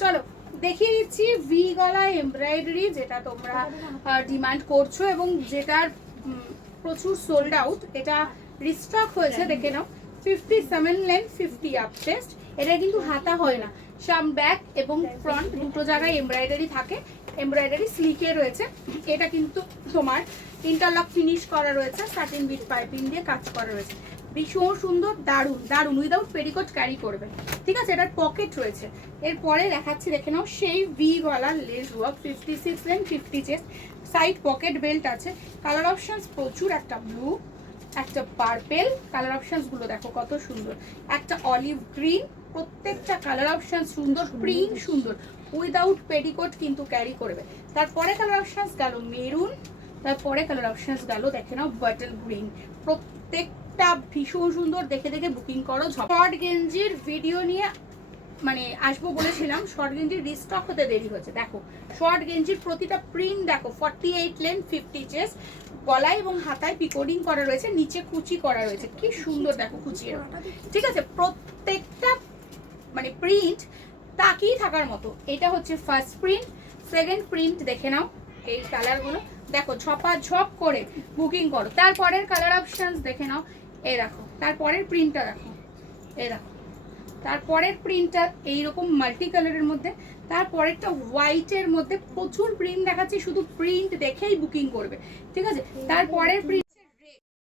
চলো দেখিয়ে দিচ্ছি ভি গলা এমব্রয়ডারি, যেটা তোমরা ডিমান্ড করছো এবং যেটার প্রচুর সোল্ড আউট। এটা রিস্টক হয়েছে, দেখে নাও। 57 লেন্থ 50 আপ চেস্ট। এটা কিন্তু হাতা হয় না, সাম ব্যাক এবং ফ্রন্ট দুটো জায়গায় এমব্রয়ডারি থাকে, এমব্রয়ডারি স্লিকে রয়েছে। এটা কিন্তু তোমার ইন্টারলক ফিনিশ করা রয়েছে, সাটিন বিট পাইপিং দিয়ে কাজ করা রয়েছে। ভীষণ সুন্দর, দারুণ দারুণ, উইদাউট পেটিকোট ক্যারি করবে, ঠিক আছে। এটার পকেট রয়েছে। এরপরে দেখাচ্ছি, দেখে নাও, সেই ভি গলার less work, 56 length 50 chest, side pocket belt আছে। কালার অপশনস প্রচুর, একটা ব্লু, একটা পার্পেল, কালার অপশনস গুলো দেখো কত সুন্দর, একটা অলিভ গ্রিন, প্রত্যেকটা কালার অপশন সুন্দর, প্রিন্ট সুন্দর, উইদাউট পেটিকোট কিন্তু ক্যারি করবে। তারপরে কালার অপশনস গেল মেরুন, তারপরে কালার অপশনস গেল দেখে নাও বাটল গ্রিন। প্রত্যেকটা ভীষণ সুন্দর, দেখে দেখে বুকিং করো। শর্ট গেঞ্জির ভিডিও নিয়ে মানে আসবো বলেছিলাম, শর্ট গেঞ্জির রিস্টক হতে দেরি হচ্ছে। দেখো শর্ট গেঞ্জির প্রতিটা প্রিন্ট দেখো, 48 লেন্থ 50 চেস্ট, গলায় এবং হাতায় পিকোডিং করা রয়েছে, নিচে কুচি করা রয়েছে, কি সুন্দর দেখো কুচি, ঠিক আছে। প্রত্যেকটা মানে প্রিন্ট তাকিয়ে থাকার মতো। এটা হচ্ছে ফার্স্ট প্রিন্ট, সেকেন্ড প্রিন্ট দেখে নাও, এই কালারগুলো দেখো, ঝপা ঝপ করে বুকিং করো। তারপরের কালার অপশনস দেখে নাও, এই দেখো তারপরের প্রিন্টটা দেখো, এই দেখো তারপরের প্রিন্টটা এইরকম মাল্টি কালারের মধ্যে, তারপরেরটা হোয়াইটের মধ্যে। প্রচুর প্রিন্ট দেখাচ্ছি, শুধু প্রিন্ট দেখেই বুকিং করবে, ঠিক আছে। তারপরের প্রিন্ট